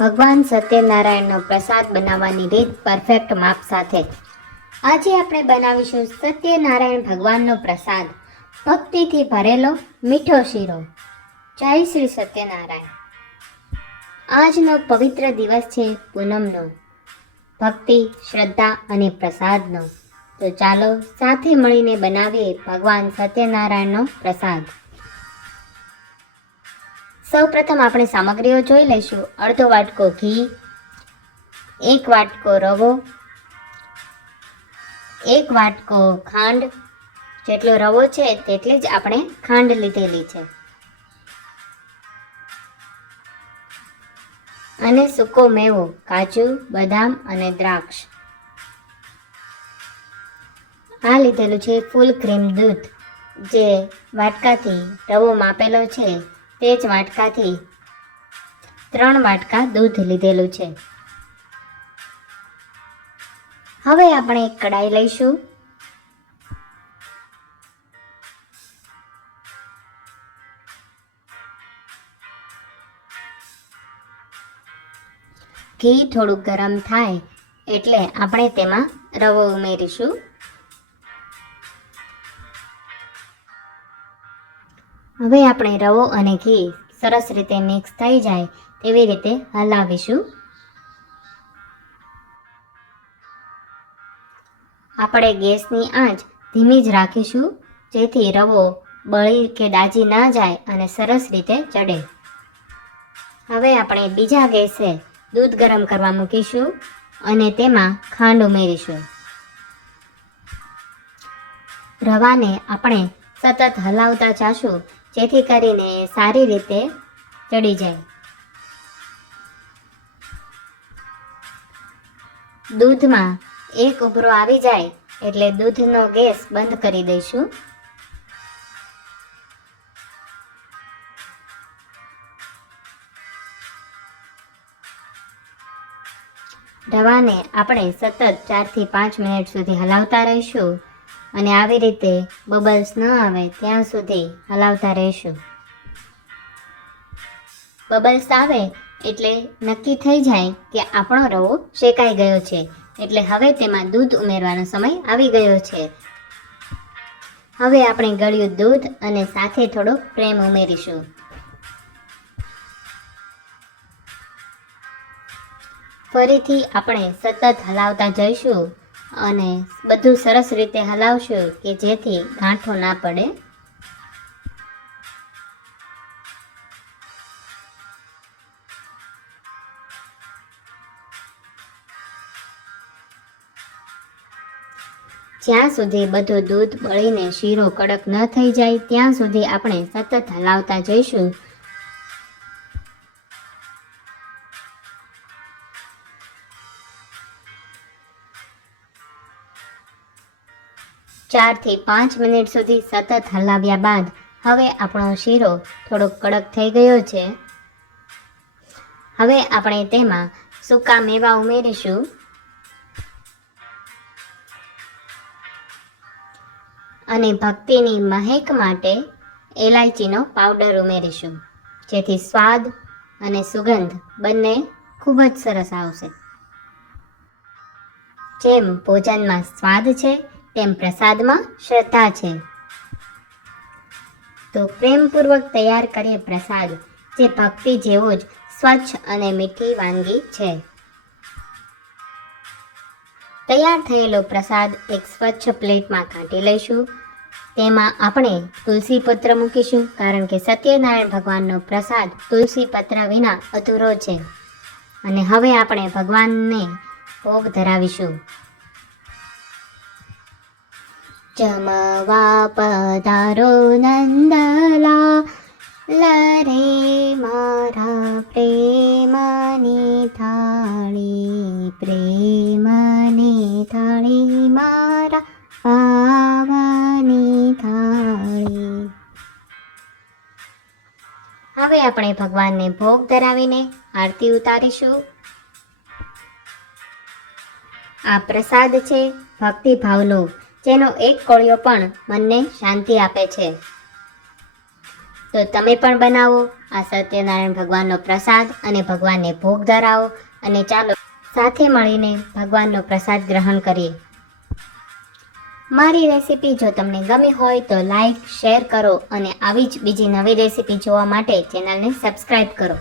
ભગવાન સત્યનારાયણનો પ્રસાદ બનાવવાની રીત પરફેક્ટ માપ સાથે. આજે આપણે બનાવીશું સત્યનારાયણ ભગવાનનો પ્રસાદ. ભક્તિથી ભરેલો મીઠો શીરો. જય શ્રી સત્યનારાયણ. આજનો પવિત્ર દિવસ છે પૂનમનો. ભક્તિ, શ્રદ્ધા અને પ્રસાદનો. તો ચાલો સાથે મળીને બનાવીએ ભગવાન સત્યનારાયણનો પ્રસાદ. સૌપ્રથમ આપણે સામગ્રીઓ જોઈ લઈશું. અડધો વાટકો ઘી, એક વાટકો રવો, એક વાટકો ખાંડ. જેટલો રવો છે તેટલી જ આપણે ખાંડ લીધેલી છે. અને સૂકો મેવો, કાજુ, બદામ અને દ્રાક્ષ. આ લીધેલું છે ફૂલ ક્રીમ દૂધ, જે વાટકાથી રવો માપેલો છે. તે જ વાટકાથી ત્રણ વાટકા દૂધ લીધેલું છે. હવે આપણે એક કડાઈ લઈશું. ઘી થોડું ગરમ થાય એટલે આપણે તેમાં રવો ઉમેરીશું. હવે આપણે રવો અને ઘી સરસ રીતે મિક્સ થઈ જાય તેવી રીતે હલાવીશું. આપણે ગેસની આંચ ધીમી જ રાખીશું, જેથી રવો બળી કે દાજી ના જાય અને સરસ રીતે ચડે. હવે આપણે બીજા ગેસે દૂધ ગરમ કરવા મૂકીશું અને તેમાં ખાંડ ઉમેરીશું. રવાને આપણે સતત હલાવતા જાશું જેથી કરીને સારી રીતે ચડી જાય. દૂધમાં એક ઉભરો આવી જાય એટલે દૂધનો ગેસ બંધ કરી દઈશું. રવાને આપણે સતત ચારથી પાંચ મિનિટ સુધી હલાવતા રહીશું. અને આવી રીતે બબલ્સ ન આવે ત્યાં સુધી હલાવતા રહેશું. બબલ્સ આવે એટલે નક્કી થઈ જાય કે આપણો રવો શેકાઈ ગયો છે. એટલે હવે તેમાં દૂધ ઉમેરવાનો સમય આવી ગયો છે. હવે આપણે ગળ્યું દૂધ અને સાથે થોડો પ્રેમ ઉમેરીશું. ફરીથી આપણે સતત હલાવતા જઈશું. અને બધું સરસ રીતે હલાવશો કે જેથી ગાંઠો ના પડે. જ્યાં સુધી બધું દૂધ બળીને શીરો કડક ન થઈ જાય, ત્યાં સુધી આપણે સતત હલાવતા જઈશું. ચારથી પાંચ મિનિટ સુધી સતત હલાવ્યા બાદ હવે આપણો શીરો થોડોક કડક થઈ ગયો છે. હવે આપણે તેમાં સૂકા મેવા ઉમેરીશું. અને ભક્તિની મહેક માટે એલાયચીનો પાવડર ઉમેરીશું, જેથી સ્વાદ અને સુગંધ બંને ખૂબ જ સરસ આવશે. જેમ ભોજનમાં સ્વાદ છે તેમ પ્રસાદમાં શ્રદ્ધા છે. તો પ્રેમપૂર્વક તૈયાર કરીએ પ્રસાદ, જે ભક્તિ જેવો જ સ્વચ્છ અને મીઠી વાનગી છે. તૈયાર થયેલો પ્રસાદ એક સ્વચ્છ પ્લેટમાં કાઢી લઈશું. તેમાં આપણે તુલસી પત્ર મૂકીશું, કારણ કે સત્યનારાયણ ભગવાનનો પ્રસાદ તુલસી પત્ર વિના અધૂરો છે. અને હવે આપણે ભગવાનને ભોગ ધરાવીશું. જમવા પધારો નંદલા લરે મારા પ્રેમની થાળી પ્રેમની થાળી મારા પાવની થાળી હવે આપણે ભગવાનને ભોગ ધરાવીને આરતી ઉતારીશું. આ પ્રસાદ છે ભક્તિ ભાવનો જેનો એક કોળિયો પણ મનને શાંતિ આપે છે. તો તમે પણ બનાવો, આ સત્યનારાયણ ભગવાનનો પ્રસાદ અને ભગવાનને ભોગ ધરાવો અને ચાલો સાથે મળીને ભગવાનનો પ્રસાદ ગ્રહણ કરીએ. મારી રેસીપી જો તમને ગમી હોય તો લાઈક, શેર કરો અને આવી જ બીજી નવી રેસીપી જોવા માટે ચેનલને સબસ્ક્રાઈબ કરો.